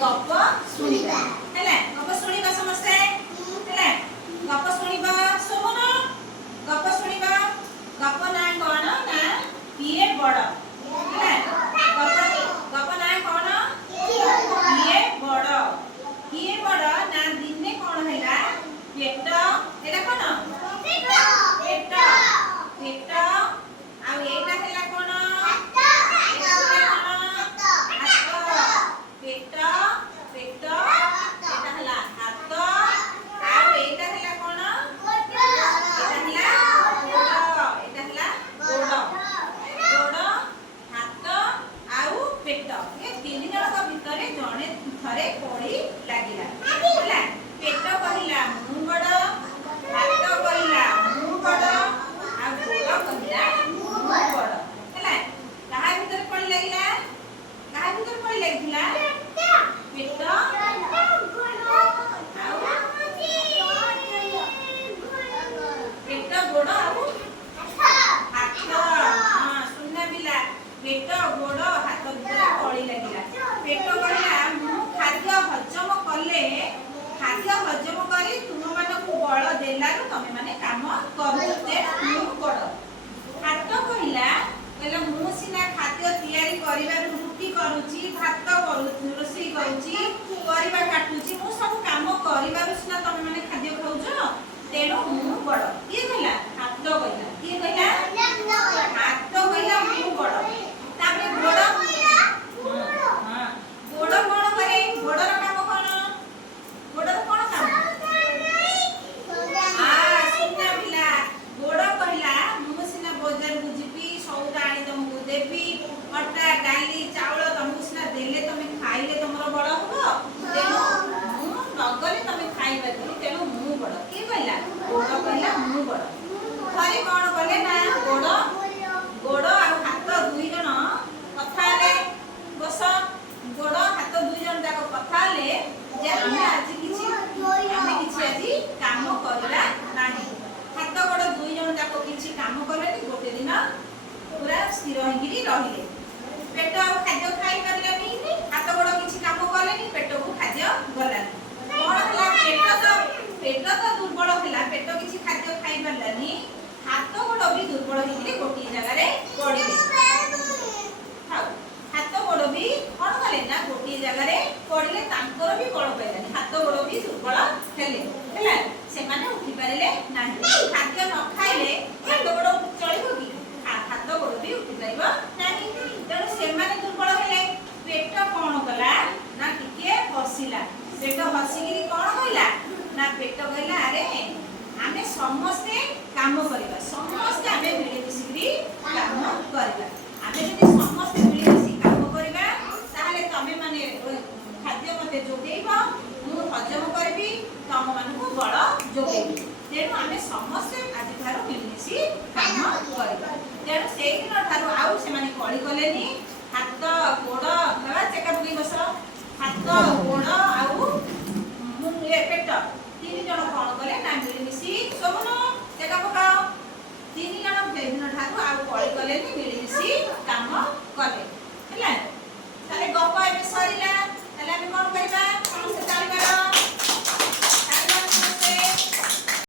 गप सुनिबा हैला गप सुनिबा समस्ते हैला गप सुनिबा सोहन गप सुनिबा गप ना कोन ना किए बड़ हैला गप ना कोन किए बड़ ना दिने कोन हैला पेट एटा कोन पेट पेट आ एटा हैला कोन थरे पड़ी लागिला हैला पेट कहिला मु बड़ हाथ कहिला मु बड़ आ गोड़ कहिला मु बड़ हैला कहा भीतर पड़ी लागिला कहा भीतर पड़ी लागिला पेट पेट गोड़ आ हाथ हां सुनना बिला पेट गोड़ हाथ भीतर पड़ी लागिला पेट कहिला खाद्य हजम कले खाद्य हजम करी तुम मानकु बल देलारु तमे माने काम करूते मु बड़ हाथ कहिला कहला मु सिना खाद्य तयारी करिबार रुटी करूची भात करूची रोसी करूची परिबा काटूची मु सब काम करिबार सिना तमे माने खाद्य खाउछो तेनो मु बड़ की कहला हाथ कहिला की कहला हाथ कहिला मु बड़ तामे बड़ हां गोड़ कोन करे गोड़र काम कोन गोड़र कोन काम आ सुनना बिला गोड़ कहला मु सिना बाजार को जिबी सौदा आनी तुमको देबी अटा डाली चावल तुमको सिना देले तुम खाइले तुमरो बड़ हो तेनो मु नगले तुम खाइ परबी तेनो मु बड़ की कहला गोड़ कहला मु बड़ थरे कोन कले ना गोड़ आ हाथ दुई जण कथा ले बस गोड़ हाथ दुई जन जाक कथा ले जे हमें आज किछि आज काम करला नाही हाथ गोड़ दुई जन जाक किछि काम करलेनी गोटे दिन पूरा स्थिर होगिरी रहिले पेट आ खाद्य खाइ परलेनी हाथ गोड़ किछि काम करलेनी पेट को खाद्य गलानी कोन हला पेट तो दुर्बल होला पेट किछि खाद्य खाइ परलानी हाथ गोड़ भी दुर्बल होगिरी गोटे जगह रे पड़िले हाथ गोड़ भी कोन कले ना गोटे जगह रे पड़िले तांकर भी बळ पाइलानी हाथ गोड़ भी दुर्बल हेले हैला से माने उठी पारिले नाही खाद्य न खाइले हाथ गोड़ चलिबो की हाथ गोड़ भी उठी पाइबो नाही तेणु से माने दुर्बल हेले पेट कोन कला ना टिके हसिला पेट हसिगिरी कोन होइला ना पेट गइला अरे आमे समस्ते काम करिबा समस्ते आमे मिले मिसिरी काम करिबा आमे जदि समस्ते मिले मिसि काम करिबा ताहाले तमे माने खाद्य मते जोगेइबा मु हजम करबी तम मानकु बळ जोगेइबी तेणु आमे समस्ते आज थारो मिले मिसि काम करिबा तेणु सेई दिन थारो आउ से माने कळी कलेनी हाथ गोड़ बाबा चेका बुई बस हाथ गोड़ आउ मु पेट तीन जण कोन कले ना मिले मिसि सोहन चेका पकाओ तीन जण बेदिन ठाकु आउ कळी कलेनी मिले मिसि काम कले।